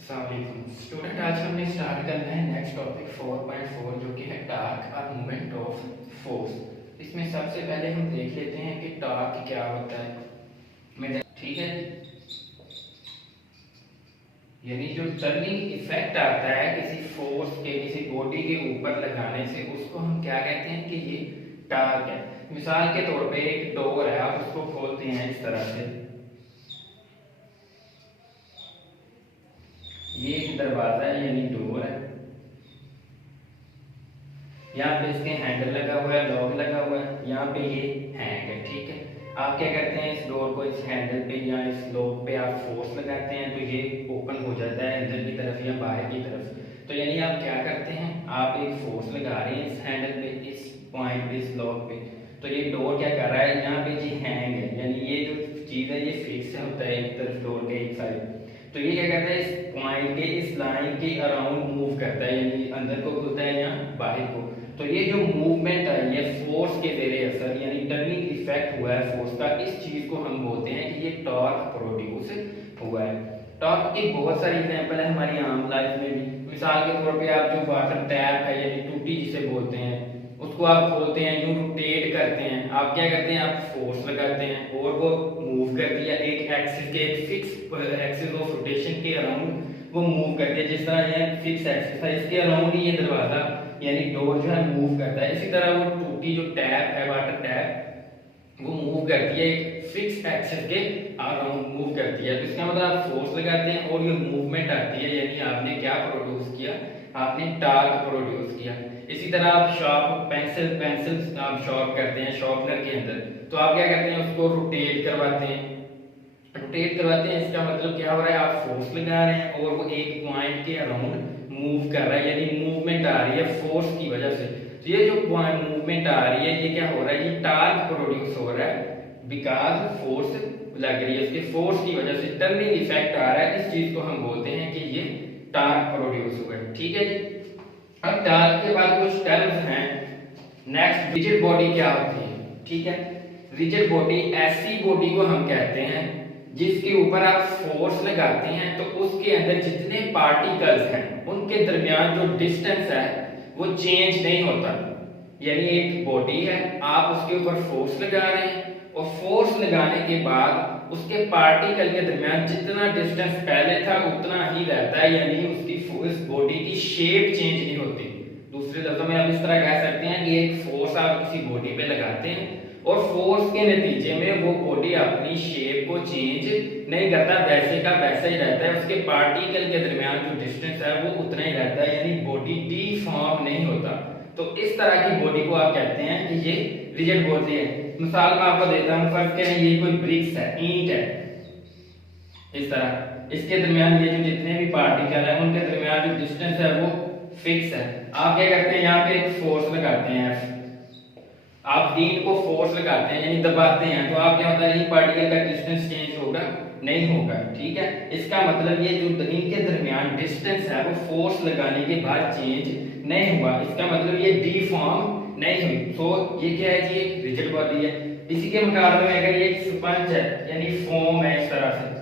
Student, आज हमने start करना है नेक्स्ट टॉपिक 4.4 जो कि है टॉर्क और मूवमेंट ऑफ फोर्स। इसमें सबसे पहले हम देख लेते हैं कि टॉर्क क्या होता है। ठीक है, यानी जो टर्निंग इफेक्ट आता है किसी फोर्स के किसी बॉडी के ऊपर लगाने से उसको हम क्या कहते हैं कि ये टॉर्क है। मिसाल के तौर पे एक डोर है, आप उसको खोलते हैं इस तरह से, ये एक दरवाजा है यानी डोर है। यहाँ पे इसके हैंडल लगा हुआ है, लॉक लगा हुआ है, यहाँ पे ये हैंग है। ठीक है, आप क्या करते हैं, इस डोर को इस हैंडल पे या इस लॉक पे आप फोर्स लगाते हैं तो ये ओपन हो जाता है अंदर की तरफ या बाहर की तरफ। तो यानी आप क्या करते हैं, आप एक फोर्स लगा रहे हैं इस हैंडल पे, इस पॉइंट पे, इस लॉक पे। तो ये डोर क्या कर रहा है, यहाँ पे जी हैंग है, यानी ये जो चीज है ये फिक्स होता है एक तरफ डोर के एक साइड। तो ये क्या करता है, इस पॉइंट के इस लाइन के अराउंड मूव करता है, यानी अंदर को खुलता है या बाहर को। तो ये जो मूवमेंट है ये फोर्स के जेरे असर यानी टर्निंग इफेक्ट हुआ है फोर्स का, इस चीज को हम बोलते हैं कि ये टॉर्क प्रोड्यूस हुआ है। टॉर्क की बहुत सारी एग्जांपल है हमारी आम लाइफ में भी। मिसाल के तौर पे आप जो वाटर टैप है यानी टूटी जिसे बोलते हैं, उसको आप खोलते हैं, यूं रोटेट करते हैं, आप क्या करते हैं, आप फोर्स लगाते हैं और वो मूव करती है एक एक्सिस के, एक फिक्स एक्सिस ऑफ रोटेशन के अराउंड वो मूव करती है। जिस तरह ये फिक्स एक्सिस था, इसके अराउंड ही ये दरवाजा यानी डोर जो है मूव करता है। इसी तरह वो टूटी जो टैप है, वाटर टैप, वो मूव करती है एक फिक्स एक्सिस के अराउंड मूव करती है। तो इसका मतलब आप फोर्स लगाते हैं और ये मूवमेंट आती है, यानी आपने क्या प्रोड्यूस किया, आपने टॉर्क प्रोड्यूस किया। इसी तरह आप शार्प पेंसिल आप शार्प करते हैं शार्पनर के अंदर, तो आप क्या करते हैं, उसको रोटेट करवाते हैं। रोटेट करवाते हैं इसका मतलब क्या हो रहा है, आप फोर्स लगा रहे हैं और वो एक पॉइंट के अराउंड मूव कर रहा है, यानी मूवमेंट आ रही है फोर्स की वजह से। तो ये जो मूवमेंट आ रही है ये क्या हो रहा है, ये टॉर्क प्रोड्यूस हो रहा है बिकॉज फोर्स लग रही है, उसके फोर्स की वजह से टर्निंग इफेक्ट आ रहा है। इस चीज को हम बोलते हैं कि ये टॉर्क प्रोड्यूस हुआ है। ठीक है जी, अब टॉर्क के बाद कुछ टर्म्स हैं। नेक्स्ट, रिजिड बॉडी क्या होती है। ठीक है, रिजिड बॉडी ऐसी बॉडी को हम कहते हैं जिसके ऊपर आप फोर्स लगाते हैं तो उसके अंदर जितने पार्टिकल्स हैं उनके दरमियान जो डिस्टेंस है वो चेंज नहीं होता। यानी एक बॉडी है, आप उसके ऊपर फोर्स लगा रहे हैं और फोर्स लगाने के बाद उसके पार्टिकल के दरमियान जितना डिस्टेंस पहले था उतना ही रहता है, यानी उसकी इस बॉडी की शेप चेंज नहीं होती। दूसरे लफ्जों में आप इस तरह कह सकते हैं कि एक फोर्स आप किसी बॉडी पे लगाते हैं और फोर्स के नतीजे में वो बॉडी अपनी शेप को चेंज नहीं करता, वैसे का वैसा ही रहता है, उसके पार्टिकल के दरमियान जो डिस्टेंस है वो उतना ही रहता है, यानी बॉडी डीफॉर्म नहीं होता। तो इस तरह की बॉडी को आप कहते हैं कि ये रिजिड बॉडी है। मिसाल मैं आपको देता हूं, फर्स्ट करें ये कोई ब्रिक्स है, ईंट है, इस तरह इसके दरमियान ये जो जितने भी पार्टिकल है उनके दरमियान जो डिस्टेंस है वो फिक्स है। आप क्या करते हैं, यहाँ पे एक फोर्स लगाते हैं, आप ईंट को फोर्स लगाते हैं यानी दबाते हैं, तो आप क्या होता है, इन पार्टिकल का डिस्टेंस चेंज होगा नहीं होगा। ठीक है, इसका मतलब ये जो इनके दरमियान डिस्टेंस है वो फोर्स लगाने के बाद चेंज नहीं हुआ, इसका मतलब ये डीफॉर्म नहीं हुई। तो ये क्या है जी, एक रिजिड बॉडी है। इसी के मुकाबले में अगर ये एक स्पंज है यानी फोम है, इस तरह से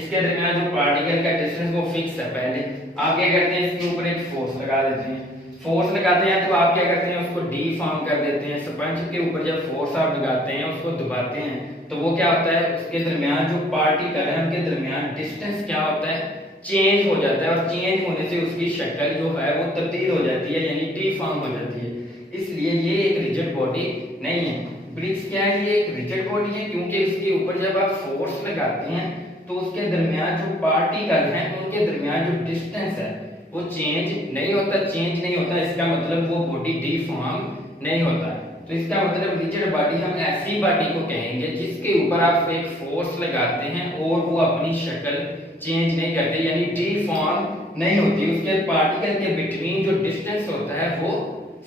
इसके दरमियान जो पार्टिकल का डिस्टेंस वो फिक्स है। पहले आप क्या करते हैं, इसके ऊपर एक फोर्स लगा देते हैं, फोर्स लगाते हैं तो आप क्या करते हैं, उसको डीफॉर्म कर देते हैं। स्पंज के ऊपर जब फोर्स आप लगाते हैं उसको दबाते हैं तो वो क्या होता है, उसके दरमियान जो पार्टिकल है उनके दरमियान डिस्टेंस क्या होता है, चेंज हो जाता है, और चेंज होने से उसकी शक्ल जो है वो तब्दील हो जाती है यानी डीफॉर्म हो जाती है। इसलिए ये एक रिजिड बॉडी नहीं है। ब्रिक्स क्या है, ये एक रिजिड बॉडी है क्योंकि इसके ऊपर जब आप फोर्स लगाते हैं तो उसके दरमियान जो पार्टिकल हैं उनके दरमियान जो डिस्टेंस है वो चेंज नहीं होता, चेंज नहीं होता, इसका मतलब वो बॉडी डीफॉर्म नहीं होता। तो इसका मतलब रिजिड बॉडी हम ऐसी बॉडी को कहेंगे जिसके ऊपर आप एक फोर्स लगाते हैं और वो अपनी शक्ल चेंज नहीं करते यानी डीफॉर्म नहीं होती, उसके पार्टिकल के बिटवीन जो डिस्टेंस होता है वो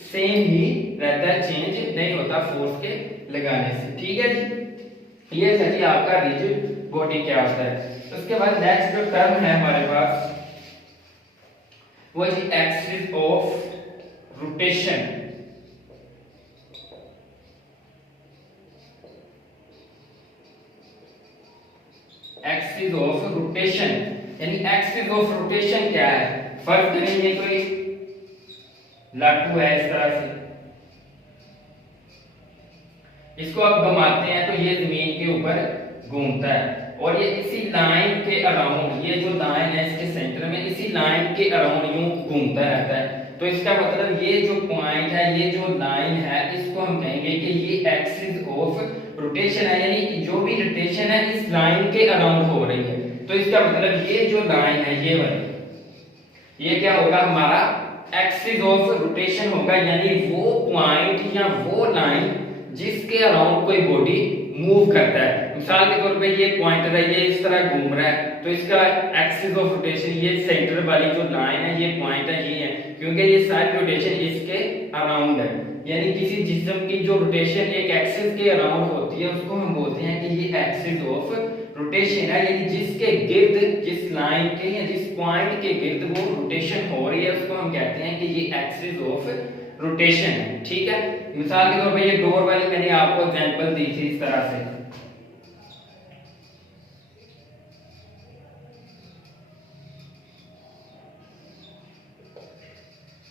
सेम ही रहता है, चेंज नहीं होता फोर्स के लगाने से। ठीक है जी, ये था जी आपका रिजिड बॉडी क्या होता है। उसके बाद नेक्स्ट जो टर्म है हमारे पास वो है axis of rotation. Axis of rotation यानी एक्सिस ऑफ रोटेशन क्या है, फर्ज करें ये कोई लाटू है इस तरह से, इसको आप घुमाते हैं तो ये जमीन के ऊपर घूमता है और ये इसी लाइन के अराउंड, ये जो लाइन है इसके सेंटर में इसी लाइन के अराउंड यूं घूमता रहता है। तो इसका मतलब ये जो पॉइंट है, ये जो लाइन है, इसको हम कहेंगे कि ये एक्सिस ऑफ रोटेशन है, यानी जो भी रोटेशन है इस लाइन के अराउंड हो रही है। तो इसका मतलब ये जो लाइन है ये वाली, ये क्या होगा हमारा एक्सिस ऑफ रोटेशन होगा, यानी वो पॉइंट या वो लाइन जिसके अराउंड कोई बॉडी मूव करता है। मिसाल के तौर पे ये पॉइंटर है, ये इस तरह घूम रहा है, तो इसका एक्सिस ऑफ रोटेशन ये सेंटर वाली जो लाइन है, ये पॉइंट है, ये है, क्योंकि ये सारी रोटेशन इसके अराउंड है। यानी किसी जिस्म की जो रोटेशन एक एक्सिस के अराउंड होती है उसको हम बोलते हैं कि ये एक्सिस ऑफ रोटेशन है, यानी जिसके गिर्द, जिस लाइन के या जिस पॉइंट के गिर्द वो रोटेशन हो रही है उसको हम कहते हैं कि ये एक्सिस ऑफ रोटेशन है। ठीक है, मिसाल के तौर पे ये डोर वाली मैंने आपको एग्जांपल दी थी इस तरह से,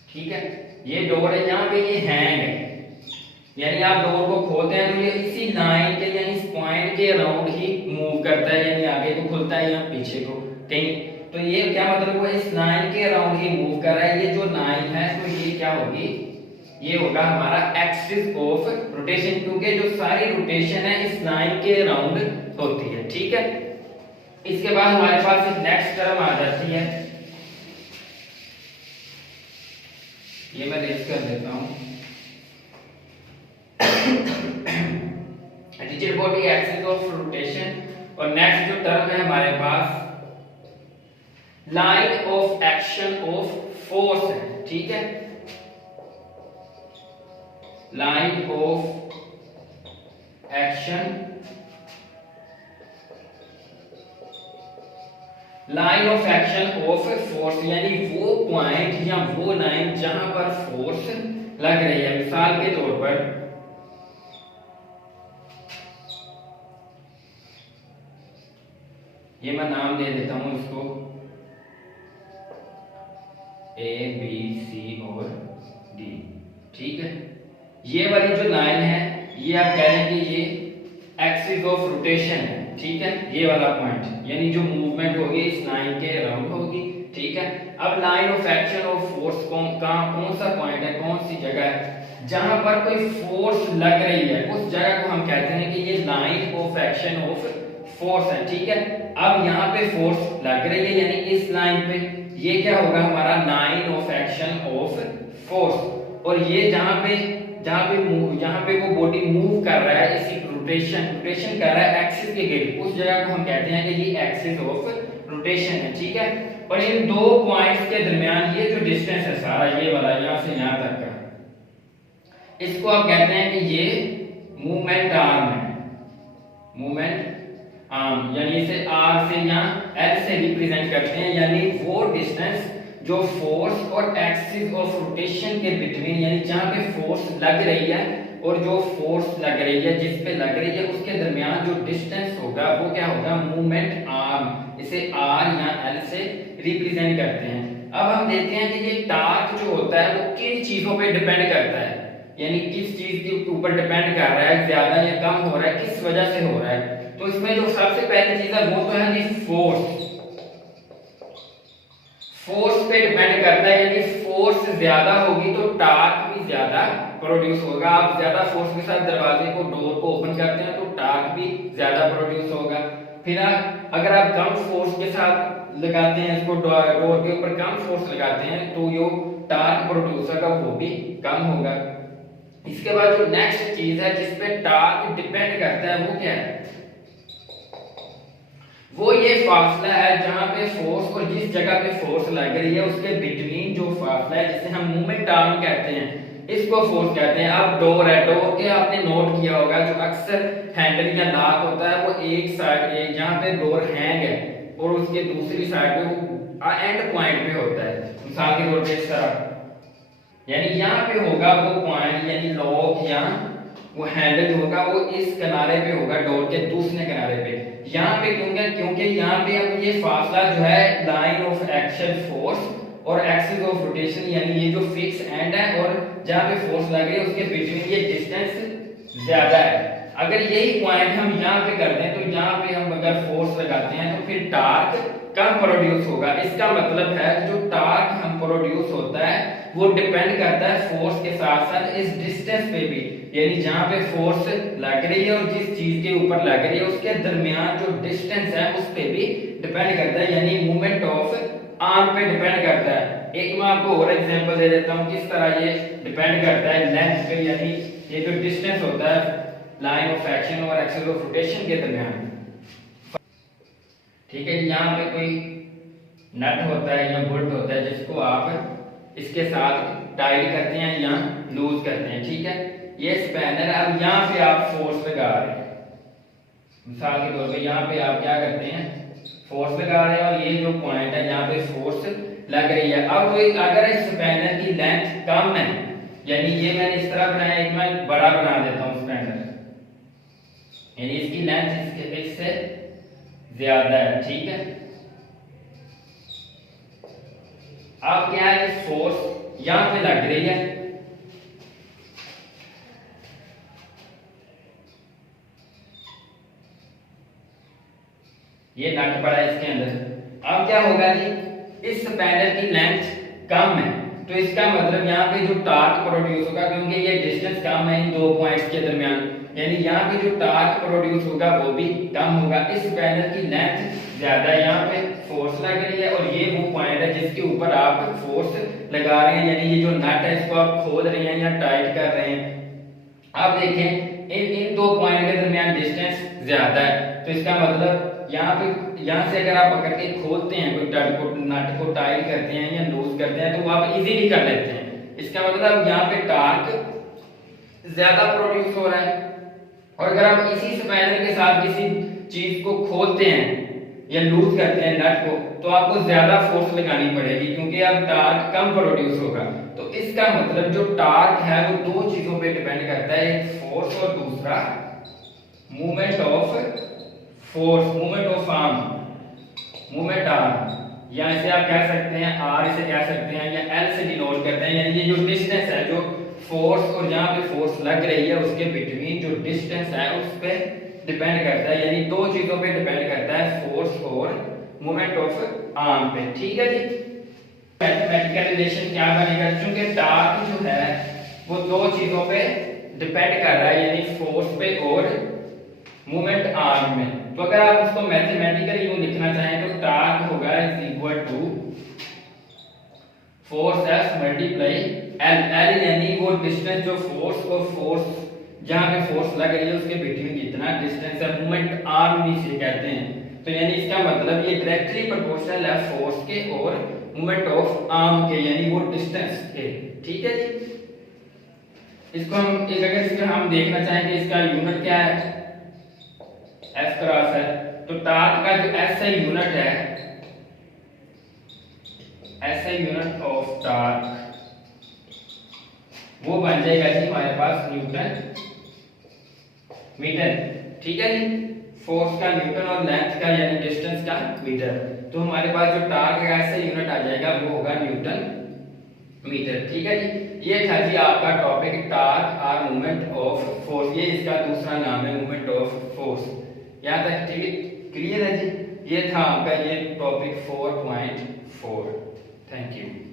ठीक है, ये डोर है, यहाँ पे ये हैंग है, यानी आप डोर को खोलते हैं तो ये इसी लाइन के यानी इस पॉइंट के अराउंड ही मूव करता है, यानी आगे को खुलता है या पीछे को कहीं। तो ये क्या मतलब वो इस लाइन के अराउंड ही मूव कर रहा है। ये जो लाइन है तो ये क्या होगी, ये होगा हमारा एक्सिस ऑफ रोटेशन, क्योंकि जो सारी रोटेशन है इस लाइन के अराउंड होती है। ठीक है, इसके बाद हमारे पास एक नेक्स्ट टर्म आ जाती है, ये मैं रेज कर देता हूं, rigid body axis of rotation. और नेक्स्ट जो टर्म है हमारे पास line of action of force है। ठीक है, line of action, line of action of force, यानी वो पॉइंट या वो लाइन जहां पर फोर्स लग रही है। मिसाल के तौर पर ये मैं नाम दे देता हूं इसको ए बी सी और डी। ठीक है, ये वाली जो लाइन है ये आप कह रहे हैं कि ये एक्सिस ऑफ रोटेशन है। ठीक है, ये वाला पॉइंट यानी जो मूवमेंट होगी इस लाइन के अराउंड होगी। ठीक है, अब line of action of force कौन सा पॉइंट है, कौन सी जगह है जहां पर कोई फोर्स लग रही है, उस जगह को हम कहते हैं कि ये line of action of force है। ठीक है, अब यहाँ पे फोर्स लग रही है यानी इस लाइन पे, ये क्या होगा हमारा line of action of force. और ये जहां पे वो बॉडी मूव कर रहा है, इसी रोटेशन कर रहा है एक्सिस के गिर्द, उस जगह को हम कहते हैं कि ये एक्सिस ऑफ रोटेशन है। ठीक है, और इन दो पॉइंट्स के दरमियान ये जो डिस्टेंस है सारा ये वाला यहाँ से यहाँ तक का, इसको आप कहते हैं कि ये मूवमेंट आर्म है, मूवमेंट आर्म, यानी इसे आर से या एल से रिप्रेजेंट करते हैं, यानी वो डिस्टेंस जो फोर्स और एक्सिस ऑफ रोटेशन के बिटवीन, यानी जहां पे फोर्स लग रही है और जो फोर्स लग रही है जिस पे लग रही है उसके दरमियान जो डिस्टेंस होगा वो क्या होगा, मूवमेंट आर्म, इसे आर या एल से रिप्रेजेंट करते हैं। अब हम देखते हैं कि ये टार्क जो होता है वो किन चीजों पे डिपेंड करता है, यानी किस चीज के ऊपर डिपेंड कर रहा है, ज्यादा या कम हो रहा है, किस वजह से हो रहा है। तो इसमें जो सबसे पहली चीज है वो तो है जी फोर्स पे डिपेंड करता है, यानी फोर्स ज्यादा होगी तो टार्क भी ज्यादा प्रोड्यूस होगा। आप ज्यादा फोर्स के साथ दरवाजे को, डोर को ओपन करते हैं तो टार्क भी ज्यादा प्रोड्यूस होगा। फिर अगर आप कम फोर्स के साथ लगाते हैं इसको, डोर के ऊपर कम फोर्स लगाते हैं तो जो टार्क प्रोड्यूस होगा वो भी कम होगा। इसके बाद जो नेक्स्ट चीज है जिसपे टार्क डिपेंड करता है वो क्या है, वो ये फासला है जहां पे फोर्स और जिस जगह पे फोर्स लग रही है उसके बिटवीन जो फासला है जिसे हम मूवमेंट आर्म कहते हैं, इसको फोर्स कहते हैं। अब डोर है, डोर के आपने नोट किया होगा जो अक्सर हैंडल या लॉक होता है वो एक साइड, जहां पे डोर हैंग है और उसके दूसरी साइड पे वो एंड पॉइंट पे होता है, मिसाल के तौर पे इस तरह, यानी यहाँ पे होगा वो पॉइंट, यानी लॉक या वो हैंडल होगा वो इस किनारे पे होगा, डोर के दूसरे किनारे पे। यहाँ पे क्योंकि यहाँ पे अब ये फासला जो है लाइन ऑफ एक्शन फोर्स और एक्सिस ऑफ रोटेशन यानी ये जो फिक्स एंड है और जहाँ पे फोर्स लग रही है उसके बिटवीन ये डिस्टेंस ज्यादा है। अगर यही पॉइंट हम यहाँ पे कर दें तो यहाँ पे हम अगर फोर्स लगाते हैं तो फिर टार्क कम प्रोड्यूस होगा। इसका मतलब है जो टार्क हम प्रोड्यूस होता है वो डिपेंड करता है फोर्स के साथ साथ इस डिस्टेंस पे भी, यानी जहाँ पे फोर्स लग रही है और जिस चीज के ऊपर लग रही है उसके दरमियान जो डिस्टेंस है उस पे भी डिपेंड करता है, यानी मूवमेंट ऑफ आर्म पे डिपेंड करता है। एक मैं आपको और एग्जांपल दे देता हूँ किस तरह ये डिपेंड करता है लेंथ पे, यानी ये जो डिस्टेंस होता है लाइन ऑफ एक्शन और एक्सिस ऑफ रोटेशन के दरमियान। ठीक है, यहाँ पे कोई नट होता है या बोल्ट होता है जिसको आप इसके साथ टाइट करते हैं या लूज करते हैं। ठीक है, ये स्पैनर है। अब यहाँ पे आप फोर्स लगा रहे हैं, मिसाल के तौर पे यहाँ पे आप क्या करते हैं फोर्स लगा रहे हैं और ये जो पॉइंट है यहाँ पे फोर्स लग रही है। अब अगर इस स्पैनर की लेंथ कम है, यानी ये मैंने इस तरह बनाया, एक मैं बड़ा बना देता हूँ स्पैनर, यानी इसकी लेंथ इससे ज्यादा है। ठीक है, अब क्या है फोर्स यहां पे लग रही है, ये नट पड़ा है इसके अंदर। अब क्या होगा जी, इस स्पैनर की लेंथ कम है तो इसका मतलब यहाँ पे जो टार्क प्रोड्यूस होगा, क्योंकि ये डिस्टेंस कम है इन दो पॉइंट्स के दरमियान, यानी यहाँ पे जो टार्क प्रोड्यूस होगा वो भी कम होगा। इस स्पैनर की लेंथ ज्यादा है, यहाँ पे फोर्स लग रही है और ये वो पॉइंट है जिसके ऊपर आप फोर्स लगा रहे हैं, यानी ये जो नट है इसको आप खोल रहे हैं या टाइट कर रहे हैं। आप देखें इन दो पॉइंट के दरमियान डिस्टेंस ज्यादा है, तो इसका मतलब यहाँ से अगर आप पकड़ के खोलते हैं कोई नट को टाइट करते हैं या लूज करते हैं तो वो आप इजीली कर लेते हैं। इसका मतलब यहाँ पे टार्क ज्यादा प्रोड्यूस हो रहा है। और अगर आप इसी स्पैनर के साथ किसी चीज को खोलते हैं या लूज करते हैं नट को, तो आपको ज्यादा फोर्स लगानी पड़ेगी क्योंकि अब टार्क कम प्रोड्यूस होगा। तो इसका मतलब जो टार्क है वो दो चीजों पे डिपेंड करता है, एक फोर्स और दूसरा movement of force, movement of arm, movement arm, या इसे आप कह सकते हैं आर इसे कह सकते हैं या एल से डिनोट करते हैं, यानी ये जो डिस्टेंस है जो फोर्स और जहां पे फोर्स लग रही है उसके बिटवीन जो डिस्टेंस है उस पे डिपेंड करता है, यानी दो चीजों पे डिपेंड करता है, फोर्स और मूवमेंट ऑफ आर्म पे। ठीक है जी, मैथमेटिकल रिलेशन क्या बनेगा, क्योंकि टार्क जो है वो दो चीजों पे डिपेंड कर रहा है, यानी फोर्स पे और मूवमेंट आर्म में। तो अगर आप उसको मैथमेटिकली यूं लिखना चाहें तो टार्क होगा is equal to force F multiply L, L यानी वो डिस्टेंस जो फोर्स और फोर्स जहां पे फोर्स लग रही है उसके बिटवीन जितना डिस्टेंस है, मूवमेंट आर्म भी इसे कहते हैं। तो यानी इसका मतलब ये डायरेक्टली प्रोपोर्शनल है फोर्स के और मूवमेंट ऑफ आर्म के, यानी वो डिस्टेंस के। ठीक है जी, इसको हम अगर इसका हम देखना चाहें कि इसका यूनिट क्या है, एफ क्रॉस है, तो टार्क का जो एसआई यूनिट है, एसआई यूनिट ऑफ टार्क वो बन जाएगा जी हमारे पास न्यूटन मीटर। ठीक है जी, फोर्स का न्यूटन और लेंथ का यानी डिस्टेंस का मीटर, तो हमारे पास जो टार्क का एसआई यूनिट आ जाएगा वो होगा न्यूटन मीटर। ठीक है जी, ये था जी आपका टॉपिक टार्क और मूवमेंट ऑफ फोर्स, ये इसका दूसरा नाम है मूवमेंट ऑफ फोर्स। यहाँ तक ठीक क्लियर है जी, ये था आपका ये टॉपिक 4.4। Thank you.